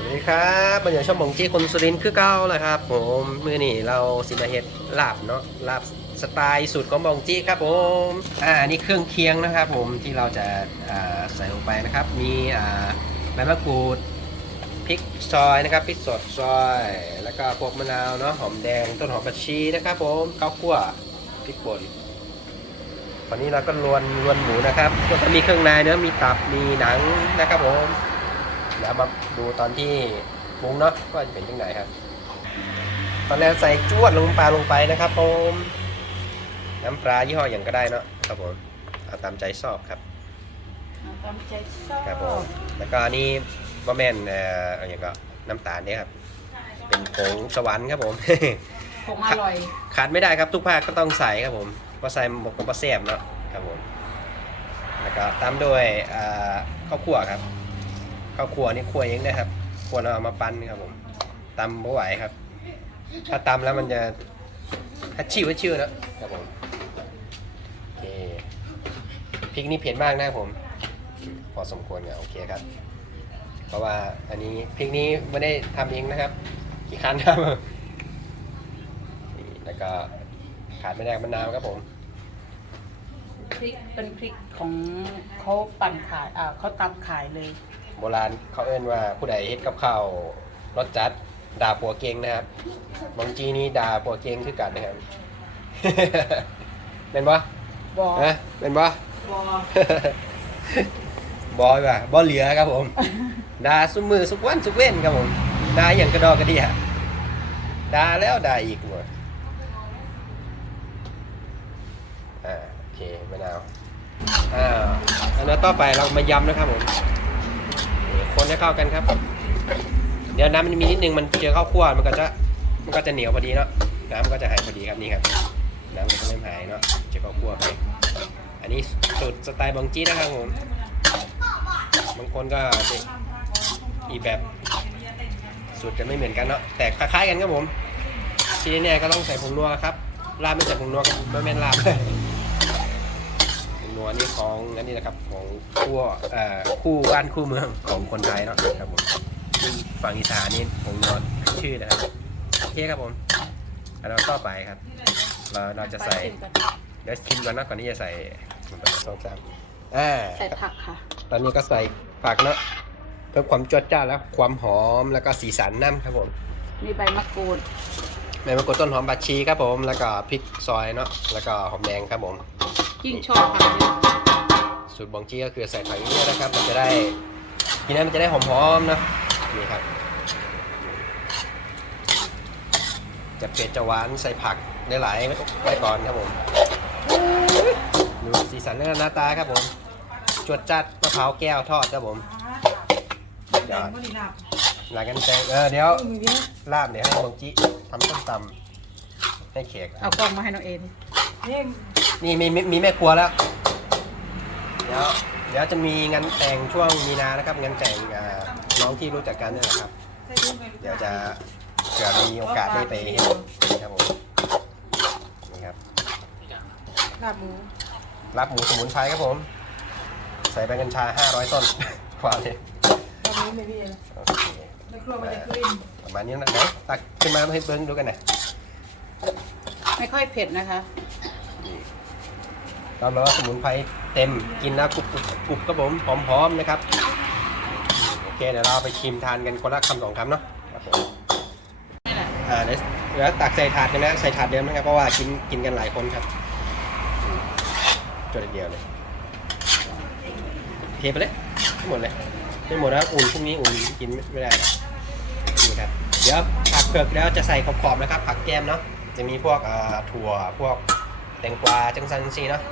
สวัสดีครับมาอยู่ช่องบงจี้คนสุรินทร์คือเก้าแหละครับ ผมมือนี่เราสิมาเฮ็ดลาบเนาะลาบสไตล์สูตรของบงจี้ครับผมอ่านี่เครื่องเคียงนะครับ ผมที่เราจะอ่าใส่ลงไปนะครับ มีอ่าใบมะกรูดพริกซอยนะครับพริกสดซอย แล้วก็พวกมะนาวเนาะหอมแดงต้นหอมผักชีนะครับ ผมข้าวคั่วพริกป่นวันนี้เราก็ลวนลวนหมูนะครับก็จะมีเครื่องในเนื้อมีตับมีหนังนะครับผมเดี๋ยวมา ดูตอนที่ปรุงเนาะว่าจะเป็นยังไงครับ ตอนแรกใส่จวดลงปลาลงไปนะครับผมน้ำปลายี่ห้ออย่างก็ได้เนาะครับผมเอาตามใจชอบครับเอาตามใจชอบครับผมแล้วก็อันนี้บะแมนเอ่อเอาอย่างก็น้ำตาลเนี่ยครับ เป็นผงสวรรค์ครับผมผงอร่อย ขาดไม่ได้ครับทุกภาคก็ต้องใส่ครับผมเพราะใส่หมกกับปลาแซ่บเนาะครับผมแล้วก็ตามด้วยอ่าข้าวคั่วครับ ข้าวคั่วนี่คั่วเองนะครับคั่วแล้วเอามาปั้นครับผมตำไม่ไหวครับ ถ้าตำแล้วมันจะฮัดชิวฮัดชิวนะครับผมโอเคพริกนี่เผ็ดมากนะครับผม พอสมควรครับโอเคครับ เพราะว่าอันนี้พริกนี้ไม่ได้ทำเองนะครับ กี่คันครับแล้วก็ขาดไม่ได้มะนาวครับผมพริกเป็นพริกของเขาปั่นขายอ่าเขาตำขายเลย โบราณเขาเอิ้นว่าผู้ใดเฮ็ดกับข้าวรสจัดด่าผัวเก่งนะครับบางจีนี่ด่าผัวเก่งคือกันนะครับ เป็นปะบอฮะเป็นปะบอ บอยป่ะบอเหลือครับผมด่าสุมือสุกวันสุกเว้นครับผมด่าอย่างกระดอกกระเดียด่าแล้วด่าอีกหมดอ่าโอเคมะนาวอ่าอันนั้นต่อไปเรามายำนะครับผมนี่ คนให้เข้ากันครับ เดี๋ยวน้ำมันมีนิดนึงมันเจอข้าวคั่วมันก็จะมันก็จะเหนียวพอดีเนาะน้ำมันก็จะหายพอดีครับนี่ครับน้ำมันก็จะไม่หายเนาะเจอข้าวคั่วไปอันนี้สูตรสไตล์บองจี้นะครับผมบางคนก็อีแบบสูตรจะไม่เหมือนกันเนาะแต่คล้ายๆกันครับผมทีนี้เนี่ยก็ต้องใส่ผงนัวครับลาบไม่ใส่ผงนัวก็ไม่แม่นลาบ ผงนัวนี่ของอันนี้นะครับของคู่เอ่อคู่บ้านคู่เมืองของคนไทยเนาะครับผมซึ่งฝั่งอีสานนี่ผงนัวชื่อนะครับโอเคครับผมแล้วเราต่อไปครับ เราเราจะใส่เดี๋ยวชิมก่อนนะก่อนที่จะใส่มันเป็นสองสามอ่าใส่ผักค่ะ ตอนนี้ก็ใส่ผักเนาะเพิ่มความจวดจ้าดแล้วความหอมแล้วก็สีสันน้ำครับผมมีใบมะกรูดใบมะกรูดต้นหอมบัดชีครับผม แล้วก็พริกซอยเนาะแล้วก็หอมแดงครับผม ยิ่งชอบผักเยอะสูตรบองจี้ก็คือใส่ผักเยอะๆนะครับ มันจะได้ทีนั้นมันจะได้หอมๆเนาะนี่ครับ จะเผ็ดจะหวานใส่ผักได้หลายไว้ก่อนครับผมดูสีสันและหน้าตาครับผม จวดจัดมะพร้าวแก้วทอดครับผมเดี๋ยวหลังกันแตงเออเดี๋ยวลาบเดี๋ยวให้บองจี้ทำส้มตำให้เขกเอากล้องมาให้น้องเอ็น นี่มีมีมีแม่ครัวแล้ว เดี๋ยวเดี๋ยวจะมีงานแต่งช่วงมีนานะครับ งานแต่งอ่าน้องที่รู้จักกันนี่แหละครับ เดี๋ยวจะเผื่อมีโอกาสได้ไปเห็นครับผมนี่ครับลาบหมูรับหมูสมุนไพรครับผม ใส่ใบกัญชา 500 ต้นความเลยลาบหมูไม่มีอะไรโอเคในครัวมันจะขึ้นประมาณนี้นะไหนตักขึ้นมาให้เบิ้งดูกันหน่อยไม่ค่อยเผ็ดนะคะรั บรองว่าสมุนไพรเต็มกินแล้วกรุบกรุบกรุบครับผมหอมๆนะครับโอเคเดี๋ยวเราไปชิมทานกันคนละคำสองคำเนาะครับผมอ่าเดี๋ยวตักใส่ถาดกันนะใส่ถาดเดิมนะครับเพราะว่ากินกินกันหลายคนครับจดเดียวเลยเทไปเลยทั้งหมดเลยไม่หมดแล้วอุ่นพรุ่งนี้อุ่นกินไม่ได้นะนี่ครับเดี๋ยวผักเผือกแล้วจะใส่ขอบๆนะครับผักแก้มเนาะจะมีพวกอ่าถั่วพวก แตงกวาจังซันซีเนาะ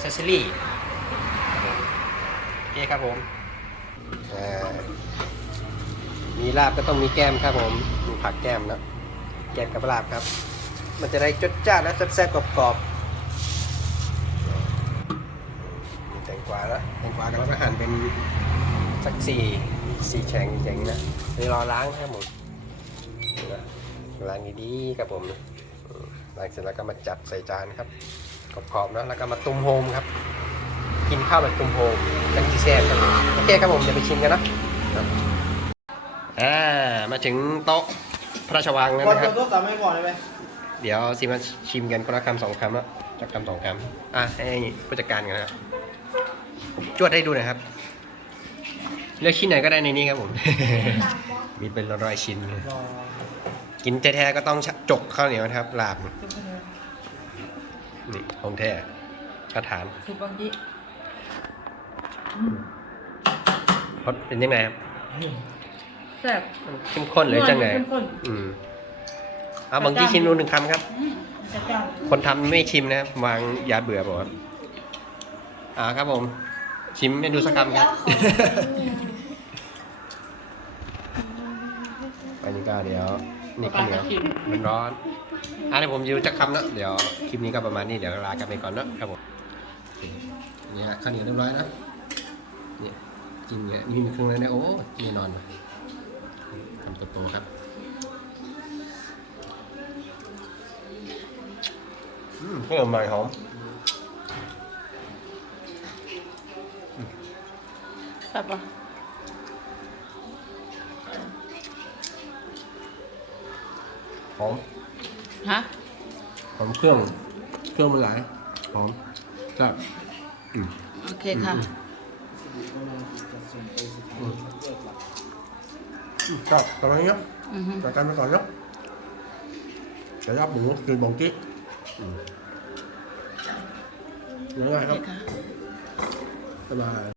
เซซิลี่โอเคครับผมมีลาบก็ต้องมีแก้มครับผมมีผักแก้มนะแกงกับลาบครับ มันจะได้จดจ้านและแซ่บๆกรอบๆแตงกวาแล้วแตงกวากันแล้วก็หั่นเป็นสักสี่สี่แฉงอย่างนี้นะเดี๋ยวรอล้างครับผมล้างดีๆครับผมอืม ล้างเสร็จแล้วก็มาจัดใส่จานครับกรอบๆนะแล้วก็มาตุ้มโฮมครับ กินข้าวแบบตุ้มโฮมกันที่แซ่บครับผมโอเคครับผมเดี๋ยวไปชิมกันเนอะครับอ่ามาถึงโต๊ะพระราชวังแล้วก่อนนะครับตัวตับไม่ก่อนได้ไหมเดี๋ยวซิมาชิมกันคนละคำสองคำแล้วจักคำสองคำอะให้ผู้จัดการกันนะครับจวดให้ดูหน่อยครับ เลือกชิ้นไหนก็ได้ในนี้ครับผม มีเป็นร้อยๆชิ้นรอ กินแท้ๆก็ต้องจกข้าวเหนียวนะครับลาบนี่ของแท้กระถานสุบางทีรสเป็นยังไงครับแซ่บเข้มข้นหรือจังไงเข้มข้นอืมเอาบางทีชิมดูหนึ่งคำครับอืมจะเจ้าคนทำไม่ชิมนะครับวางยาเบื่อบอกว่าอ่าครับผม ชิมให้ดูสักคำครับอันนี้ก็เดี๋ยว นี่ข้าวเหนียวมันร้อนอะเดี๋ยวผมจะดูจักคำเนะเดี๋ยวคลิปนี้ก็ประมาณนี้เดี๋ยวลากันไปก่อนเนะครับผมนี่ฮะข้าวเหนียวเรียบร้อยนะเนี่ยกินเนี่ยมีเครื่องเลยนะโอ้แน่นอนะทำโตๆครับอืมเครื่องใหม่หอมแซ่บ หอมฮะหอมเครื่อง เครื่องมันหลายหอมแซ่บอืมโอเคค่ะอืมครับประมาณนี้เนาะอือฮึจัดการไปก่อนเนาะเดี๋ยวยับหมูคืนบองกิ๊กอืมง่ายๆโอครับเคค่ะ สบาย